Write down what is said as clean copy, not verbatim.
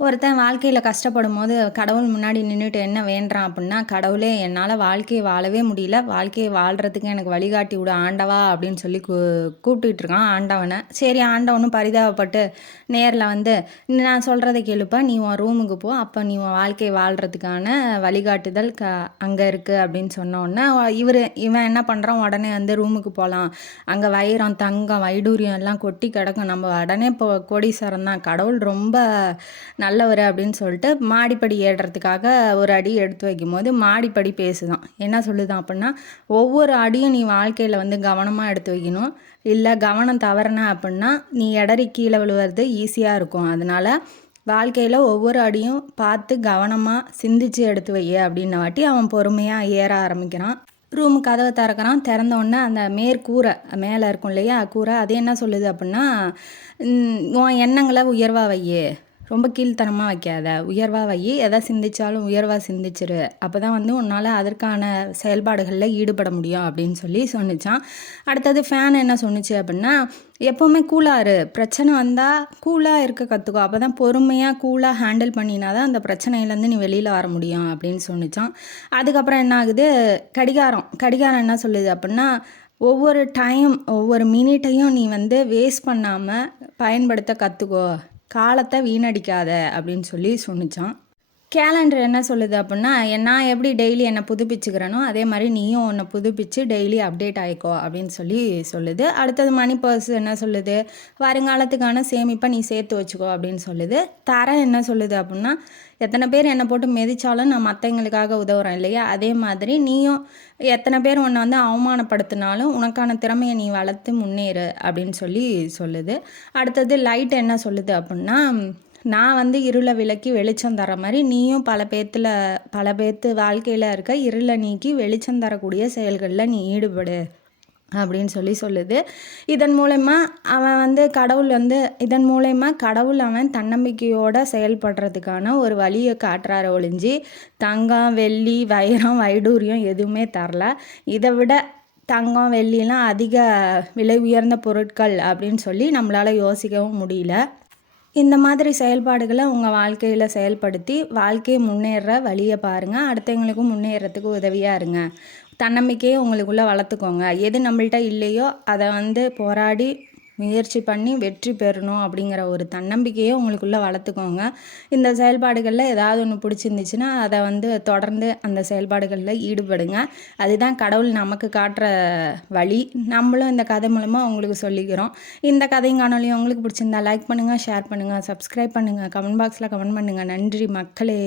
ஒருத்தன் வாழ்க்கையில் கஷ்டப்படும்போது கடவுள் முன்னாடி நின்றுட்டு என்ன வேண்டுறான் அப்படின்னா, கடவுளே என்னால் வாழ்க்கையை வாழவே முடியல, வாழ்க்கையை வாழ்கிறதுக்கு எனக்கு வழிகாட்டி விடு ஆண்டவா அப்படின்னு சொல்லி கூப்பிட்டுட்டு இருக்கான் ஆண்டவனை. சரி, ஆண்டவனும் பரிதாபப்பட்டு நேரில் வந்து, நான் சொல்கிறத கேளுப்பா, நீ உன் ரூமுக்கு போ, அப்போ நீ உன் வாழ்க்கையை வாழ்கிறதுக்கான வழிகாட்டுதல் அங்கே இருக்குது அப்படின்னு சொன்னோடனே இவன் என்ன பண்ணுறான், உடனே வந்து ரூமுக்கு போகலாம், அங்கே வைரம் தங்கம் வைடூரியம் எல்லாம் கொட்டி கிடக்கும், நம்ம உடனே இப்போ கோடீஸ்வரன் தான், கடவுள் ரொம்ப நல்லவர் அப்படின்னு சொல்லிட்டு மாடிப்படி ஏறுறதுக்காக ஒரு அடி எடுத்து வைக்கும்போது மாடிப்படி பேசுதான். என்ன சொல்லுதான் அப்படின்னா, ஒவ்வொரு அடியும் நீ வாழ்க்கையில் வந்து கவனமாக எடுத்து வைக்கணும், இல்லை கவனம் தவறின அப்படின்னா நீ இடறி கீழே விழுவது ஈஸியாக இருக்கும், அதனால் வாழ்க்கையில் ஒவ்வொரு அடியும் பார்த்து கவனமாக சிந்திச்சு எடுத்து வைய அப்படின்ன வாட்டி அவன் பொறுமையாக ஏற ஆரம்பிக்கிறான். ரூமு கதவை திறக்கிறான். திறந்த உடனே அந்த மேற்கூரை மேலே இருக்கும் இல்லையா கூரை, அது என்ன சொல்லுது அப்படின்னா, உன் எண்ணங்களை உயர்வாக வையே, ரொம்ப கீழ்த்தனமாக வைக்காத, உயர்வாக வை, எதை சிந்திச்சாலும் உயர்வாக சிந்திச்சிரு, அப்போ தான் வந்து உன்னால் அதற்கான செயல்பாடுகளில் ஈடுபட முடியும் அப்படின்னு சொல்லி சொன்னிச்சான். அடுத்தது ஃபேன் என்ன சொன்னிச்சு அப்படின்னா, எப்போவுமே கூலாக பிரச்சனை வந்தால் கூலாக இருக்க கற்றுக்கோ, அப்போ தான் பொறுமையாக கூலாக ஹேண்டில் பண்ணினா தான் அந்த பிரச்சனையிலேருந்து நீ வெளியில் வர முடியும் அப்படின்னு சொன்னிச்சான். அதுக்கப்புறம் என்ன ஆகுது, கடிகாரம் என்ன சொல்லுது அப்படின்னா, ஒவ்வொரு மினிட்டையும் நீ வந்து வேஸ்ட் பண்ணாமல் பயன்படுத்த கற்றுக்கோ, காலத்தை வீணடிக்காத அப்படின்னு சொல்லி சொன்னிச்சான். கேலண்டர் என்ன சொல்லுது அப்படின்னா, நான் எப்படி டெய்லி என்னை புதுப்பிச்சுக்கிறேனோ அதே மாதிரி நீயும் உன்னை புதுப்பிச்சு டெய்லி அப்டேட் ஆகிக்கோ அப்படின்னு சொல்லி சொல்லுது. அடுத்தது மணி பர்ஸ் என்ன சொல்லுது, வருங்காலத்துக்கான சேமிப்பை நீ சேர்த்து வச்சுக்கோ அப்படின்னு சொல்லுது. தரம் என்ன சொல்லுது அப்படின்னா, எத்தனை பேர் என்னை போட்டு மிதித்தாலும் நான் மற்றவங்களுக்காக உதவுறேன் இல்லையா, அதே மாதிரி நீயும் எத்தனை பேர் உன்னை வந்து அவமானப்படுத்தினாலும் உனக்கான திறமையை நீ வளர்த்து முன்னேறு அப்படின்னு சொல்லி சொல்லுது. அடுத்தது லைட் என்ன சொல்லுது அப்படின்னா, நான் வந்து இருளை விலக்கி வெளிச்சம் தர மாதிரி நீயும் பல பேர்த்து வாழ்க்கையில் இருக்க இருளை நீக்கி வெளிச்சம் தரக்கூடிய செயல்களில் நீ ஈடுபடு அப்படின்னு சொல்லி சொல்லுது. இதன் மூலயமா கடவுள் அவன் தன்னம்பிக்கையோடு செயல்படுறதுக்கான ஒரு வழியை காட்டுறாரு ஒழிஞ்சு தங்கம் வெள்ளி வைரம் வைடூரியம் எதுவுமே தரல. இதை விட தங்கம் வெள்ளிலாம் அதிக விலை உயர்ந்த பொருட்கள் அப்படின்னு சொல்லி நம்மளால் யோசிக்கவும் முடியல. இந்த மாதிரி செயல்பாடுகளை உங்கள் வாழ்க்கையில் செயல்படுத்தி வாழ்க்கையை முன்னேற வழியை பாருங்கள். அடுத்தவங்களுக்கும் முன்னேறத்துக்கு உதவியாக இருங்க. தன்னம்பிக்கையை உங்களுக்குள்ளே வளர்த்துக்கோங்க. எது நம்மள்கிட்ட இல்லையோ அதை வந்து போராடி முயற்சி பண்ணி வெற்றி பெறணும் அப்படிங்கிற ஒரு தன்னம்பிக்கையை உங்களுக்குள்ளே வளர்த்துக்கோங்க. இந்த செயல்பாடுகளில் ஏதாவது ஒன்று பிடிச்சிருந்துச்சுன்னா அதை வந்து தொடர்ந்து அந்த செயல்பாடுகளில் ஈடுபடுங்க. அதுதான் கடவுள் நமக்கு காட்டுற வழி. நம்மளும் இந்த கதை மூலமாக உங்களுக்கு சொல்லிக்கிறோம். இந்த கதையும் காணொலியும் உங்களுக்கு பிடிச்சிருந்தா லைக் பண்ணுங்கள், ஷேர் பண்ணுங்கள், சப்ஸ்கிரைப் பண்ணுங்கள், கமெண்ட் பாக்ஸில் கமெண்ட் பண்ணுங்கள். நன்றி மக்களே.